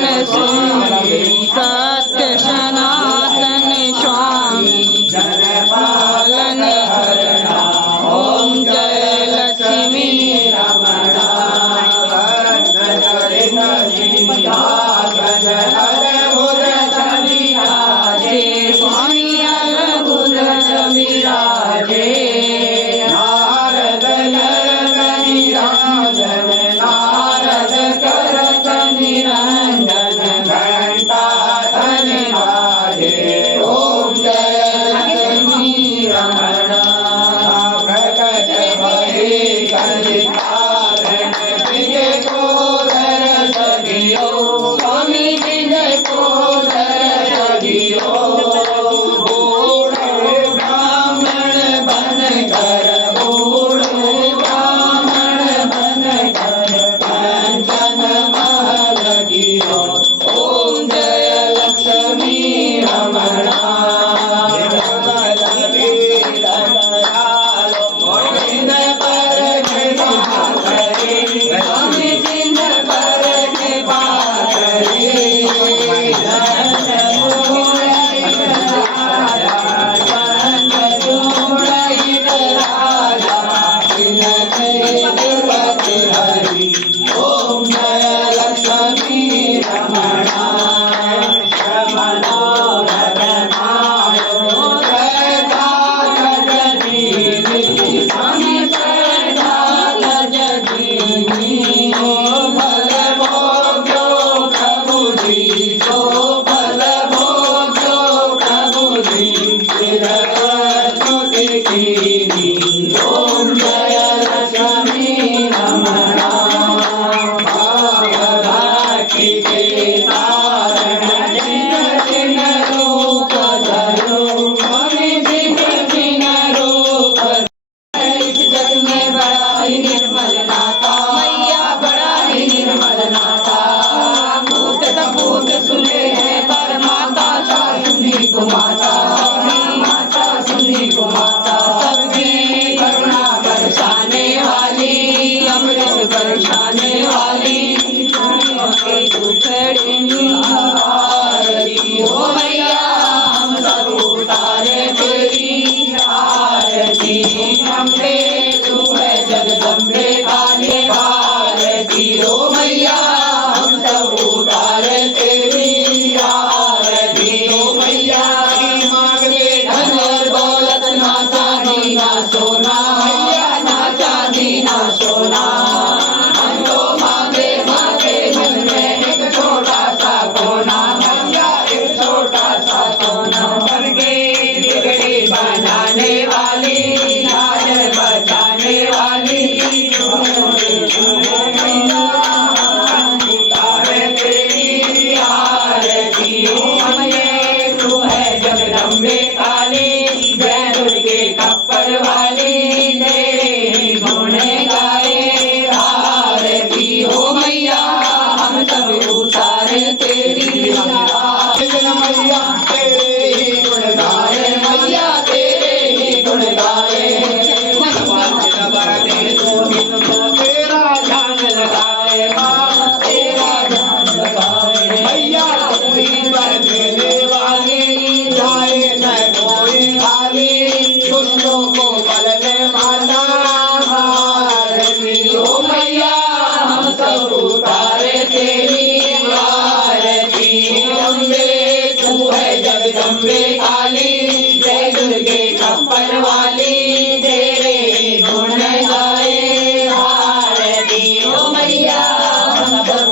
मन सुनी सत्य सनातन स्वामी जन पालन करना। ओम जय लक्ष्मी रमणा स्वामी अद्भुत विराजे। नारद निरंजन नारद करत निरंजन घंटा धन बाजे। ओम जय लक्ष्मी रमणा प्रकट भये कलिकारण विजय को दरस दियो। स्वामी विजय को दरस दियो। बूढ़े ब्राह्मण बन कर बूढ़े ब्राह्मण बन कर कंचन महल गिरो। ओम जय लक्ष्मी रमणा स्वामी जिन पर कृपा करे। ओम जय लक्ष्मी रमणा रमणा स्वामी भल भोग्यो प्रभु जी जो भल भोग्यो प्रभु जी ओम जय लक्ष्मी रमणा भावराखी के कारण जिन जिन रूप धरो। स्वामी जिन जिन रूप इस जग में बड़ा ही निर्मल नाता मैया बड़ा ही निर्मल नाता। भूत कपूत सुने हैं पर माता सुनी को माता माता सुनी को माता। सबकी करुणा बरसाने वाली अमृत बरसाने वाली के दुखड़े आरती हो मैया हम सब उतारे तेरी आरती। अम्बे तू है जगदम्बे काली भारती। ओ मैया हम सब उतारे तेरी आरती। ओ मैया मांगते धन और दौलत ना चांदी ना सोना मैया ना चांदी ना सोना। हम तो मांगे मांगे मन में एक छोटा सा कोना मैया एक छोटा सा कोना। करके बिगड़ी बनाने वाली बचाने वाली उतारे तेरी आरती। तू है जगदम्बे काली जय दुर्गे कप्पड़ वाली तेरे गुण गाए आरती। हो मैया हम सब उतारे तेरी मैया तेरे ही गुण गाए मैया तेरे ही गुण गाए। तेरा ध्यान लगाए तेरा ध्यान लगाए मैया कोई वर देने वाली जाए न कोई खाली। दुष्टों को बलने माता भारती। ओ मैया हम सब उतारे तेरी आरती। अम्बे तू है जगदम्बे काली जय दुर्गे कप्पड़ वाली तेरे गुण गाए आरती। ओ मैया हम सब